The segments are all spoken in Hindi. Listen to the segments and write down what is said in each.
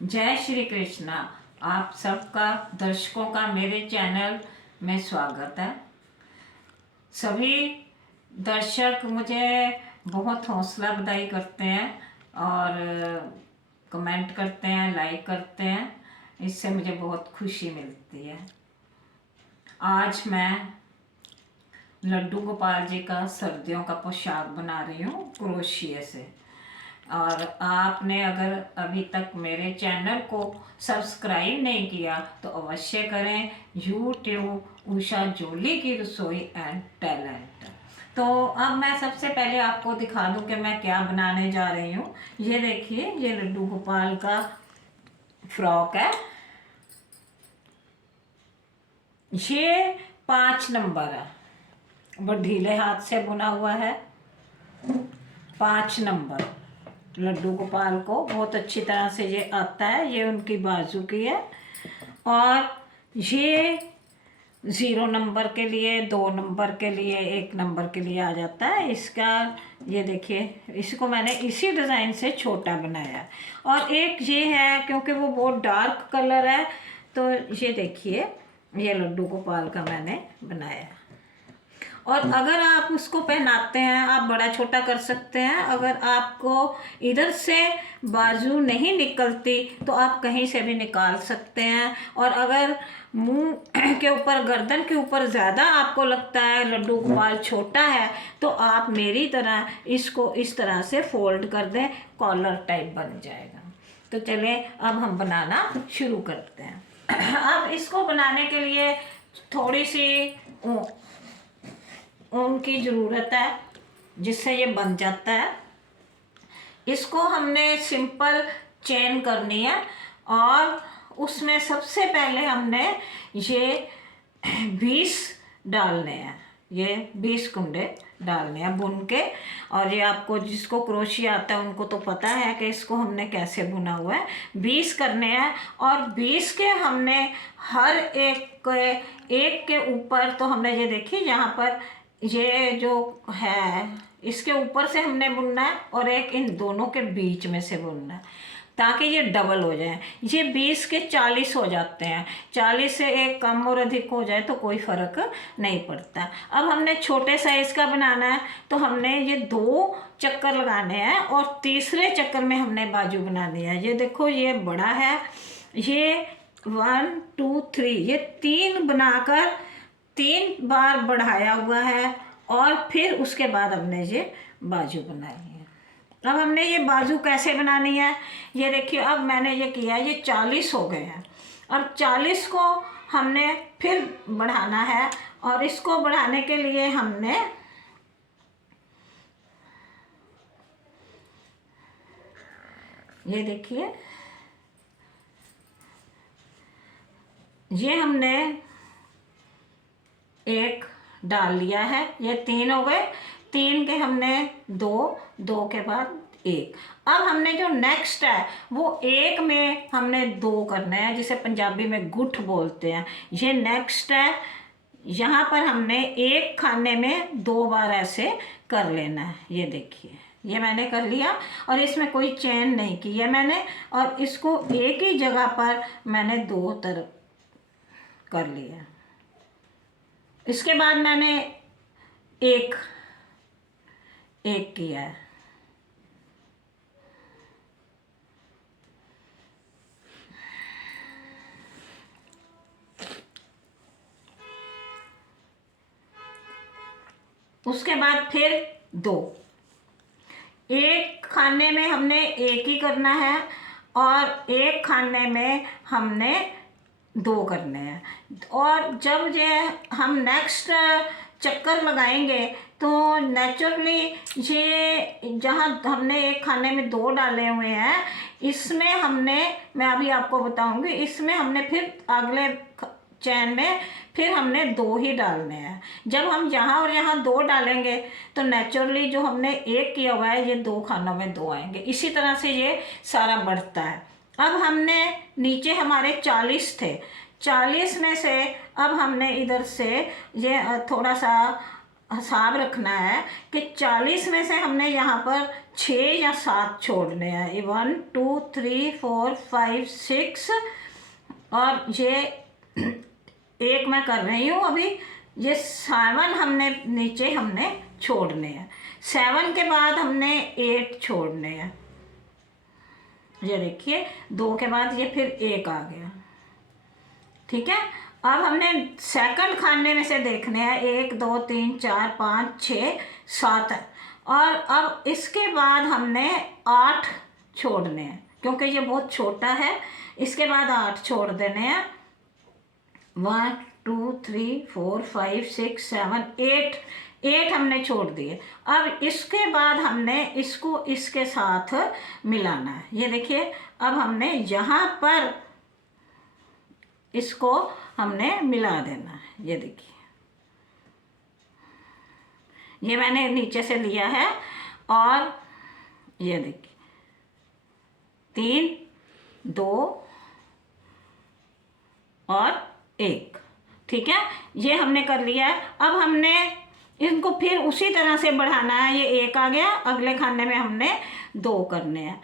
जय श्री कृष्णा। आप सबका दर्शकों का मेरे चैनल में स्वागत है। सभी दर्शक मुझे बहुत हौसला अफजाई करते हैं और कमेंट करते हैं, लाइक करते हैं। इससे मुझे बहुत खुशी मिलती है। आज मैं लड्डू गोपाल जी का सर्दियों का पोशाक बना रही हूँ क्रोशिया से। और आपने अगर अभी तक मेरे चैनल को सब्सक्राइब नहीं किया तो अवश्य करें। यूट्यूब उषा जोली की रसोई एंड टैलेंट। तो अब मैं सबसे पहले आपको दिखा दूं कि मैं क्या बनाने जा रही हूँ। ये देखिए, ये लड्डू गोपाल का फ्रॉक है। ये 5 नंबर है, वो ढीले हाथ से बुना हुआ है। 5 नंबर लड्डू गोपाल को बहुत अच्छी तरह से ये आता है। ये उनकी बाजू की है। और ये 0 नंबर के लिए, 2 नंबर के लिए, 1 नंबर के लिए आ जाता है। इसका ये देखिए, इसको मैंने इसी डिज़ाइन से छोटा बनाया है। और एक ये है, क्योंकि वो बहुत डार्क कलर है, तो ये देखिए, ये लड्डू गोपाल का मैंने बनाया है। और अगर आप उसको पहनाते हैं, आप बड़ा छोटा कर सकते हैं। अगर आपको इधर से बाजू नहीं निकलती तो आप कहीं से भी निकाल सकते हैं। और अगर मुंह के ऊपर, गर्दन के ऊपर ज़्यादा आपको लगता है लड्डू गोपाल छोटा है, तो आप मेरी तरह इसको इस तरह से फोल्ड कर दें, कॉलर टाइप बन जाएगा। तो चलिए अब हम बनाना शुरू करते हैं। अब इसको बनाने के लिए थोड़ी सी ऊन की ज़रूरत है, जिससे ये बन जाता है। इसको हमने सिंपल चेन करनी है और उसमें सबसे पहले हमने ये 20 डालने हैं। ये 20 कुंडे डालने हैं बुन के। और ये आपको जिसको क्रोशिया आता है उनको तो पता है कि इसको हमने कैसे बुना हुआ है। 20 करने हैं और 20 के हमने हर एक के ऊपर, तो हमने ये देखिए यहाँ पर ये जो है इसके ऊपर से हमने बुनना है और एक इन दोनों के बीच में से बुनना है, ताकि ये डबल हो जाए। ये 20 के 40 हो जाते हैं। 40 से एक कम और अधिक हो जाए तो कोई फ़र्क नहीं पड़ता। अब हमने छोटे साइज़ का बनाना है, तो हमने ये 2 चक्कर लगाने हैं और तीसरे चक्कर में हमने बाजू बनानी है। ये देखो, ये बड़ा है। ये 1 2 3, ये 3 बनाकर 3 बार बढ़ाया हुआ है और फिर उसके बाद हमने ये बाजू बनाई है। अब हमने ये बाजू कैसे बनानी है, ये देखिए। अब मैंने ये किया है, ये 40 हो गए हैं। अब 40 को हमने फिर बढ़ाना है और इसको बढ़ाने के लिए हमने ये देखिए, ये हमने 1 डाल लिया है। ये 3 हो गए। 3 के हमने 2, 2 के बाद 1। अब हमने जो नेक्स्ट है वो 1 में हमने 2 करना है, जिसे पंजाबी में गुठ बोलते हैं। ये नेक्स्ट है। यहाँ पर हमने एक खाने में 2 बार ऐसे कर लेना है। ये देखिए, ये मैंने कर लिया और इसमें कोई चेन नहीं की है मैंने। और इसको एक ही जगह पर मैंने 2 तरफ कर लिया। इसके बाद मैंने एक किया है। उसके बाद फिर 2। एक खाने में हमने 1 ही करना है और एक खाने में हमने 2 करने हैं। और जब ये हम नेक्स्ट चक्कर लगाएंगे तो नेचुरली ये जहाँ हमने एक खाने में 2 डाले हुए हैं, इसमें हमने, मैं अभी आपको बताऊंगी, इसमें हमने फिर अगले चैन में फिर हमने 2 ही डालने हैं। जब हम यहाँ और यहाँ 2 डालेंगे तो नेचुरली जो हमने 1 किया हुआ है, ये 2 खानों में 2 आएंगे। इसी तरह से ये सारा बढ़ता है। अब हमने नीचे हमारे 40 थे, 40 में से अब हमने इधर से ये थोड़ा सा हिसाब रखना है कि 40 में से हमने यहाँ पर 6 या 7 छोड़ने हैं। 1 2 3 4 5 6 और ये एक मैं कर रही हूँ अभी। ये 7 हमने नीचे हमने छोड़ने हैं। 7 के बाद हमने 8 छोड़ने हैं। ये देखिए 2 के बाद ये फिर 1 आ गया। ठीक है, अब हमने सेकंड खाने में से देखने हैं 1 2 3 4 5 6 7 है। और अब इसके बाद हमने 8 छोड़ने हैं क्योंकि ये बहुत छोटा है। इसके बाद 8 छोड़ देने हैं। 1 2 3 4 5 6 7 8 हमने छोड़ दिए। अब इसके बाद हमने इसको इसके साथ मिलाना है। ये देखिए अब हमने यहाँ पर इसको हमने मिला देना है। ये देखिए ये मैंने नीचे से लिया है और ये देखिए 3 2 और 1। ठीक है, ये हमने कर लिया है। अब हमने इनको फिर उसी तरह से बढ़ाना है। ये 1 आ गया, अगले खाने में हमने 2 करने हैं।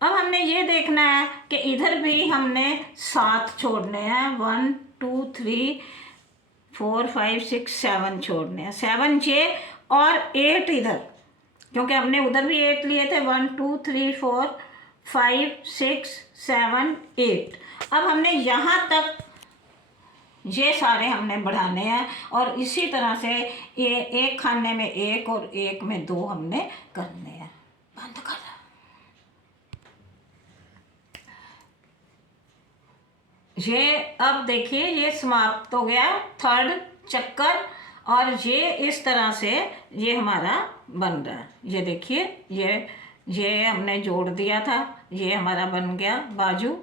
अब हमने ये देखना है कि इधर भी हमने 7 छोड़ने हैं। 1 2 3 4 5 6 7 छोड़ने हैं। 7 ये और 8 इधर, क्योंकि हमने उधर भी 8 लिए थे। 1 2 3 4 5 6 7 8। अब हमने यहाँ तक ये सारे हमने बढ़ाने हैं और इसी तरह से ये एक खाने में 1 और एक में 2 हमने करने हैं। बंद कर। ये अब देखिए ये समाप्त हो गया थर्ड चक्कर और ये इस तरह से ये हमारा बन रहा है। ये देखिए ये हमने जोड़ दिया था, ये हमारा बन गया बाजू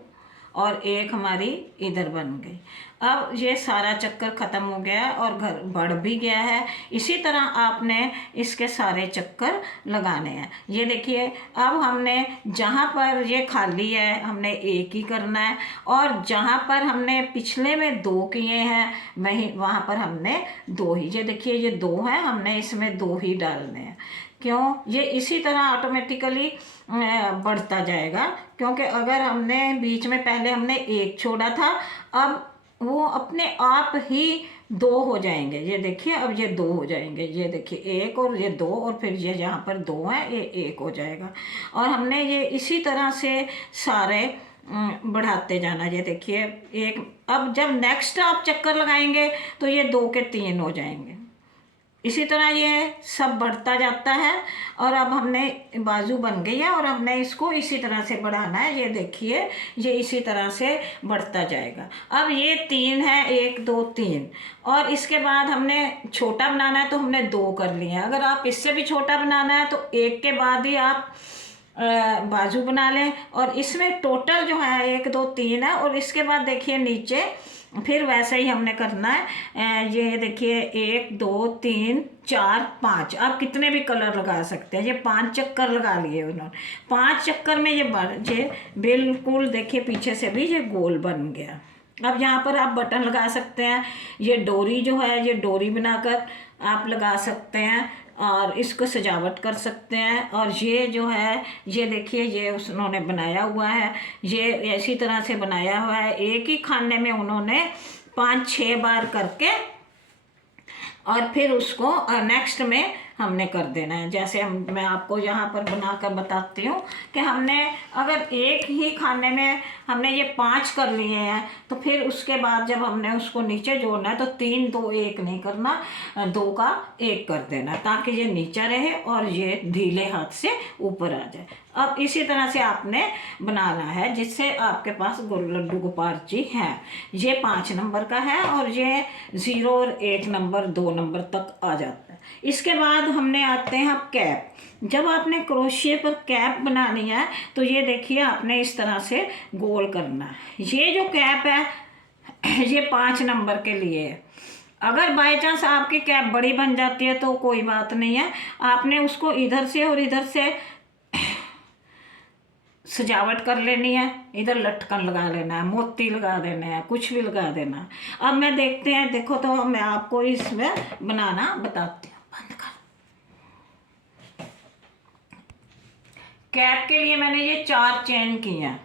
और एक हमारी इधर बन गई। अब ये सारा चक्कर ख़त्म हो गया है और घर बढ़ भी गया है। इसी तरह आपने इसके सारे चक्कर लगाने हैं। ये देखिए अब हमने जहाँ पर ये खाली है हमने 1 ही करना है और जहाँ पर हमने पिछले में 2 किए हैं वहाँ पर हमने 2 ही। ये देखिए ये 2 है, हमने इसमें 2 ही डालने हैं। क्यों? ये इसी तरह ऑटोमेटिकली बढ़ता जाएगा, क्योंकि अगर हमने बीच में पहले हमने 1 छोड़ा था, अब वो अपने आप ही 2 हो जाएंगे। ये देखिए अब ये 2 हो जाएंगे। ये देखिए 1 और ये 2 और फिर ये जहाँ पर 2 है ये 1 हो जाएगा। और हमने ये इसी तरह से सारे बढ़ाते जाना। ये देखिए एक, अब जब नेक्स्ट आप चक्कर लगाएंगे तो ये 2 के 3 हो जाएंगे। इसी तरह ये सब बढ़ता जाता है और अब हमने बाजू बन गई है और हमने इसको इसी तरह से बढ़ाना है। ये देखिए ये इसी तरह से बढ़ता जाएगा। अब ये 3 है, 1 2 3 और इसके बाद हमने छोटा बनाना है तो हमने 2 कर लिए हैं। अगर आप इससे भी छोटा बनाना है तो 1 के बाद ही आप बाजू बना लें। और इसमें टोटल जो है 1 2 3 है और इसके बाद देखिए नीचे फिर वैसे ही हमने करना है। ये देखिए 1 2 3 4 5, आप कितने भी कलर लगा सकते हैं। ये 5 चक्कर लगा लिए उन्होंने। 5 चक्कर में ये बिल्कुल देखिए पीछे से भी ये गोल बन गया। अब यहाँ पर आप बटन लगा सकते हैं। ये डोरी जो है ये डोरी बनाकर आप लगा सकते हैं और इसको सजावट कर सकते हैं। और ये जो है ये देखिए ये उन्होंने बनाया हुआ है, ये ऐसी तरह से बनाया हुआ है। एक ही खाने में उन्होंने 5-6 बार करके और फिर उसको नेक्स्ट में हमने कर देना है। जैसे मैं आपको यहाँ पर बनाकर बताती हूँ कि हमने अगर एक ही खाने में हमने ये 5 कर लिए हैं तो फिर उसके बाद जब हमने उसको नीचे जोड़ना है तो 3 2 1 नहीं करना, 2 का 1 कर देना ताकि ये नीचे रहे और ये ढीले हाथ से ऊपर आ जाए। अब इसी तरह से आपने बनाना है जिससे आपके पास लड्डू गोपाल जी हैं। ये 5 नंबर का है और ये 0 और 1 नंबर 2 नंबर तक आ जाता है। इसके बाद हमने आते हैं अब कैप। जब आपने क्रोशिया पर कैप बनानी है तो ये देखिए आपने इस तरह से गोल करना है। ये जो कैप है ये 5 नंबर के लिए है। अगर बाय चांस आपकी कैप बड़ी बन जाती है तो कोई बात नहीं है, आपने उसको इधर से और इधर से सजावट कर लेनी है। इधर लटकन लगा लेना है, मोती लगा देना है, कुछ भी लगा देना है। अब मैं देखते हैं, देखो तो मैं आपको इसमें बनाना बताती हूँ। बंद कर। कैप के लिए मैंने ये 4 चेन किए हैं।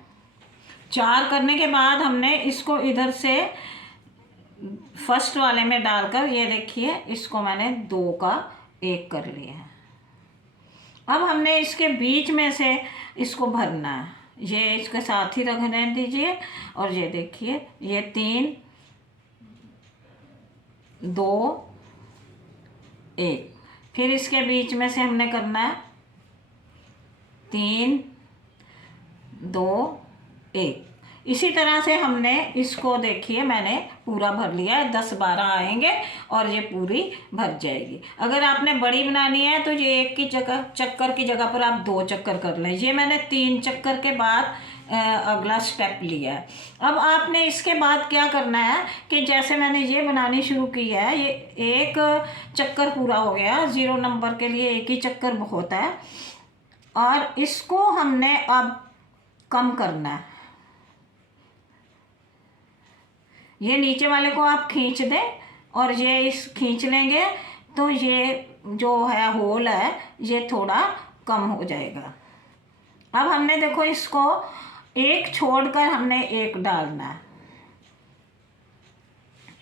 4 करने के बाद हमने इसको इधर से फर्स्ट वाले में डालकर ये देखिए इसको मैंने 2 का 1 कर लिया है। अब हमने इसके बीच में से इसको भरना है, ये इसके साथ ही रखने दीजिए। और ये देखिए ये 3 2 1, फिर इसके बीच में से हमने करना है 3 2 1। इसी तरह से हमने इसको देखिए मैंने पूरा भर लिया है। 10-12 आएंगे और ये पूरी भर जाएगी। अगर आपने बड़ी बनानी है तो ये एक की जगह चक्कर की जगह पर आप 2 चक्कर कर लें। ये मैंने 3 चक्कर के बाद अगला स्टेप लिया है। अब आपने इसके बाद क्या करना है कि जैसे मैंने ये बनानी शुरू की है, ये एक चक्कर पूरा हो गया। 0 नंबर के लिए एक ही चक्कर होता है और इसको हमने अब कम करना है। ये नीचे वाले को आप खींच दें और ये इस खींच लेंगे तो ये जो है होल है ये थोड़ा कम हो जाएगा। अब हमने देखो इसको एक छोड़कर हमने एक डालना है।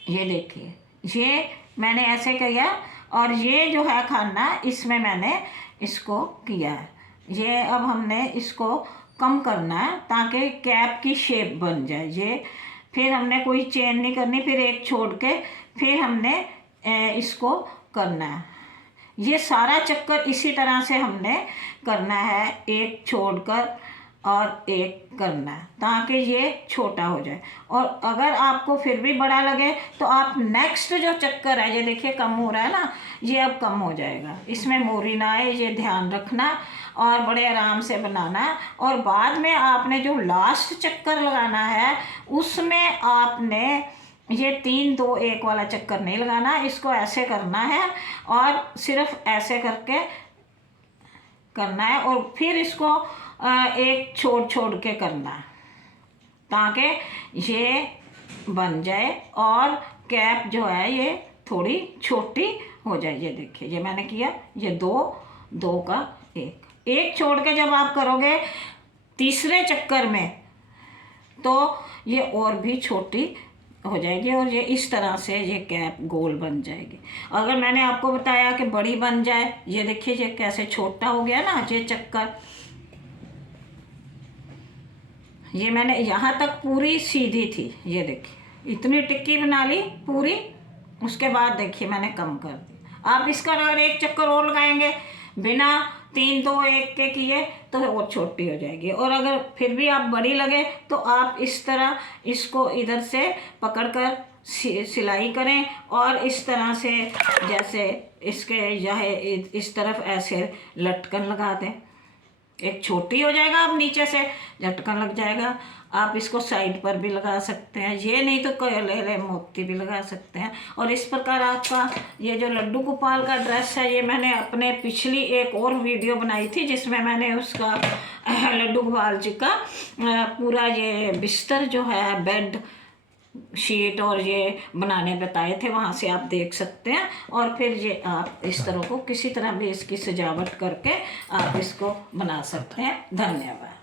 ये देखिए ये मैंने ऐसे किया और ये जो है खाना इसमें मैंने इसको किया है। ये अब हमने इसको कम करना है ताकि कैप की शेप बन जाए। ये फिर हमने कोई चेन नहीं करनी, फिर एक छोड़ के फिर हमने इसको करना है। ये सारा चक्कर इसी तरह से हमने करना है, एक छोड़कर और एक करना है ताकि ये छोटा हो जाए। और अगर आपको फिर भी बड़ा लगे तो आप नेक्स्ट जो चक्कर है, ये देखिए कम हो रहा है ना, ये अब कम हो जाएगा। इसमें मोरी ना आए ये ध्यान रखना और बड़े आराम से बनाना है। और बाद में आपने जो लास्ट चक्कर लगाना है उसमें आपने ये 3 2 1 वाला चक्कर नहीं लगाना, इसको ऐसे करना है और सिर्फ ऐसे करके करना है और फिर इसको एक छोड़ छोड़ के करना है ताकि ये बन जाए और कैप जो है ये थोड़ी छोटी हो जाए। ये देखिए ये मैंने किया, ये 2 2 का 1 छोड़ के जब आप करोगे तीसरे चक्कर में तो ये और भी छोटी हो जाएगी और ये इस तरह से ये कैप गोल बन जाएगी। अगर मैंने आपको बताया कि बड़ी बन जाए, ये देखिए ये कैसे छोटा हो गया ना ये चक्कर। ये मैंने यहाँ तक पूरी सीधी थी, ये देखिए इतनी टिक्की बना ली पूरी। उसके बाद देखिए मैंने कम कर दी। आप इसका अगर एक चक्कर और लगाएंगे बिना 3 2 1 के किए तो वो छोटी हो जाएगी। और अगर फिर भी आप बड़ी लगे तो आप इस तरह इसको इधर से पकड़कर सिलाई करें और इस तरह से जैसे इसके यह इस तरफ ऐसे लटकन लगा दें। एक छोटी हो जाएगा, आप नीचे से झटकन लग जाएगा। आप इसको साइड पर भी लगा सकते हैं, ये नहीं तो ले मोती भी लगा सकते हैं। और इस प्रकार आपका ये जो लड्डू गोपाल का ड्रेस है, ये मैंने अपने पिछली एक और वीडियो बनाई थी जिसमें मैंने उसका लड्डू गोपाल जी का पूरा ये बिस्तर जो है बेड शीट और ये बनाने बताए थे, वहाँ से आप देख सकते हैं। और फिर ये आप इस तरह को किसी तरह भी इसकी सजावट करके आप इसको बना सकते हैं। धन्यवाद।